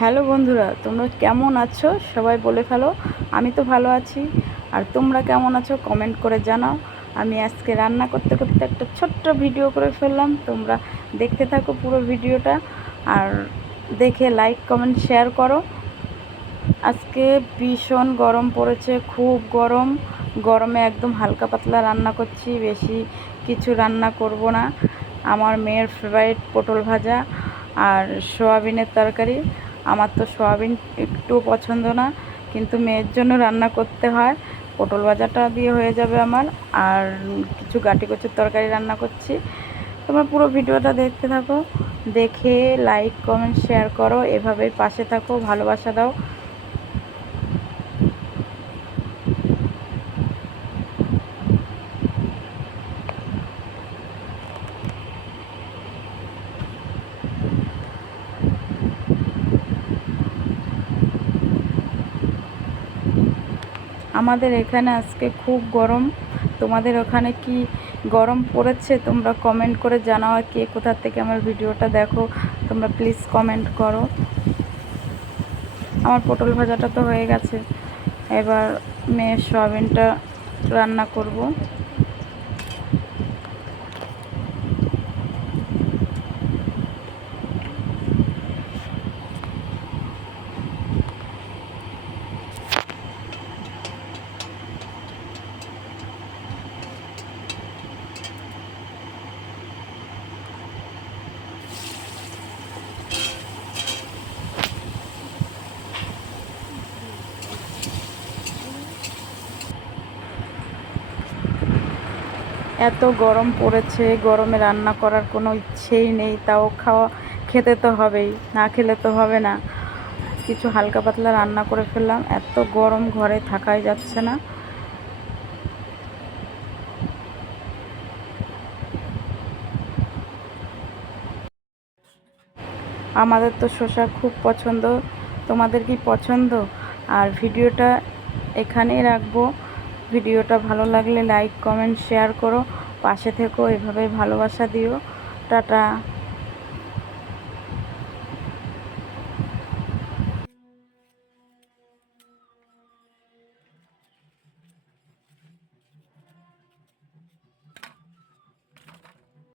Hello বন্ধুরা, তোমরা কেমন আছো? সবাই বলে ফেলো, আমি তো ভালো আছি। আর তোমরা কেমন আছো? কমেন্ট করে জানাও। আমি আজকে রান্না করতে করতে একটা ছোট্ট ভিডিও করে ফেললাম। তোমরা দেখতে থাকো পুরো ভিডিওটা আর দেখে লাইক কমেন্ট শেয়ার করো। আজকে ভীষণ গরম পড়েছে, খুব গরম। গরমে একদম হালকা পাতলা রান্না করছি, বেশি কিছু রান্না করব না। আমার মেয়ের ফেভারিট পটল ভাজা আর সোয়াবিনের তরকারি। আমার তো সোয়াবিন একটু পছন্দ না, কিন্তু মেয়ের জন্য রান্না করতে হয়। পটল ভাজাটা দিয়ে হয়ে যাবে আমার, আর কিছু গাটি কচুর তরকারি রান্না করছি। তোমার পুরো ভিডিওটা দেখতে থাকো, দেখে লাইক কমেন্ট শেয়ার করো, এভাবেই পাশে থাকো, ভালোবাসা দাও। আমাদের এখানে আজকে খুব গরম। তোমাদের ওখানে কি গরম পড়েছে? তোমরা কমেন্ট করে জানাও আর কে কোথার থেকে আমার ভিডিওটা দেখো। তোমরা প্লিজ কমেন্ট করো। আমার পটল ভাজাটা তো হয়ে গেছে। এবার মেয়ের সয়াবিনটা রান্না করব। এত গরম পড়েছে, গরমে রান্না করার কোনো ইচ্ছেই নেই, তাও খাওয়া, খেতে তো হবেই, না খেলে তো হবে না। কিছু হালকা পাতলা রান্না করে ফেললাম, এত গরম ঘরে থাকাই যাচ্ছে না। আমাদের তো শসা খুব পছন্দ, তোমাদের কি পছন্দ? আর ভিডিওটা এখানেই রাখব। ভিডিওটা ভালো লাগলে লাইক, কমেন্ট, শেয়ার করো। পাশে থেকো এভাবেই ভালোবাসা দিও। টাটা।